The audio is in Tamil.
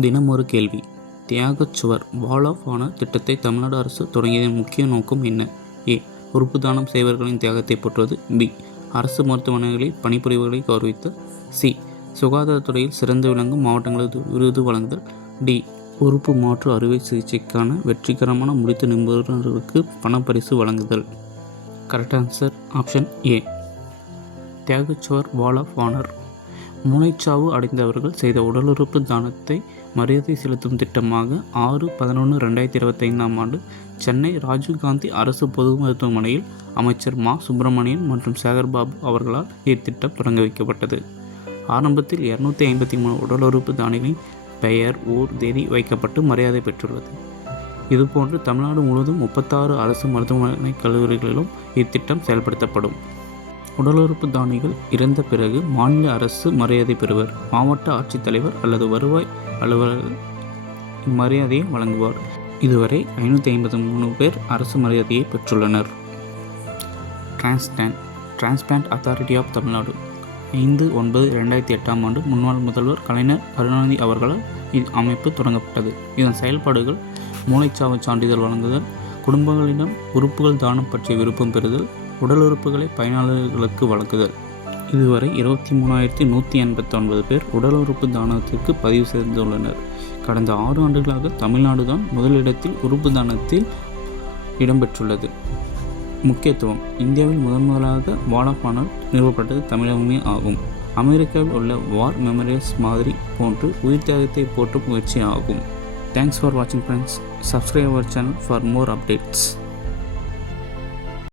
தினம் ஒரு கேள்வி. தியாகச் சுவர் வால் ஆஃப் ஆனர் திட்டத்தை தமிழ்நாடு அரசு தொடங்கியதன் முக்கிய நோக்கம் என்ன? ஏ. உறுப்பு தானம் செய்வர்களின் தியாகத்தை போற்றுவது. பி. அரசு மருத்துவமனைகளில் பணிபுரிவர்களை கௌரவித்தல். சி. சுகாதாரத்துறையில் சிறந்து விளங்கும் மாவட்டங்களுக்கு விருது வழங்குதல். டி. உறுப்பு மாற்று அறுவை சிகிச்சைக்கான வெற்றிகரமான முடித்த நிபுணர்களுக்கு பணப்பரிசு வழங்குதல். Correct answer option A. தியாகச்சுவர் wall of honour மூளைச்சாவு அடைந்தவர்கள் செய்த உடலுறுப்பு தானத்தை மரியாதை செலுத்தும் திட்டமாக ஆறு பதினொன்று ரெண்டாயிரத்தி இருபத்தைந்தாம் ஆண்டு சென்னை ராஜீவ்காந்தி அரசு பொது மருத்துவமனையில் அமைச்சர் மா. சுப்பிரமணியன் மற்றும் சேகர்பாபு அவர்களால் இத்திட்டம் தொடங்கி வைக்கப்பட்டது. ஆரம்பத்தில் இரநூத்தி ஐம்பத்தி மூணு உடலுறுப்பு தானிகளின் பெயர் ஊர் தேதி வைக்கப்பட்டு மரியாதை பெற்றுள்ளது. இதுபோன்று தமிழ்நாடு முழுவதும் முப்பத்தாறு அரசு மருத்துவமனை கல்லூரிகளிலும் இத்திட்டம் செயல்படுத்தப்படும். உடலுறுப்பு தானிகள் இறந்த பிறகு மாநில அரசு மரியாதை பெறுவர். மாவட்ட ஆட்சித்தலைவர் அல்லது வருவாய் அலுவலர் இம்மரியாதையை வழங்குவார். இதுவரை ஐநூற்றி ஐம்பத்தி மூணு பேர் அரசு மரியாதையை பெற்றுள்ளனர். டிரான்ஸ்டான் டிரான்ஸ்பிளான்ட் அத்தாரிட்டி ஆஃப் தமிழ்நாடு ஐந்து ஒன்பது ரெண்டாயிரத்தி எட்டாம் ஆண்டு முன்னாள் முதல்வர் கலைஞர் கருணாநிதி அவர்களால் அமைப்பு தொடங்கப்பட்டது. இதன் செயல்பாடுகள் மூளைச்சாவு சான்றிதழ் வழங்குதல் குடும்பங்களிடம் உறுப்புகள் தானம் பற்றிய விருப்பம் பெறுதல் உடல் உறுப்புகளை பயனாளர்களுக்கு வழங்குதல். இதுவரை இருபத்தி மூணாயிரத்தி நூற்றி எண்பத்தொன்பது பேர் உடல் உறுப்பு தானத்திற்கு பதிவு செய்துள்ளனர். கடந்த ஆறு ஆண்டுகளாக தமிழ்நாடு தான் முதலிடத்தில் உறுப்பு தானத்தில் இடம்பெற்றுள்ளது. முக்கியத்துவம் இந்தியாவில் முதன் முதலாக வாழப்பானால் நிறுவப்பட்டது தமிழகமே ஆகும். அமெரிக்காவில் உள்ள வார் மெமரியல்ஸ் மாதிரி போன்று உயிர் தியாகத்தை போற்றும் முயற்சி ஆகும். தேங்க்ஸ் ஃபார் வாட்சிங் friends subscribe our channel for more updates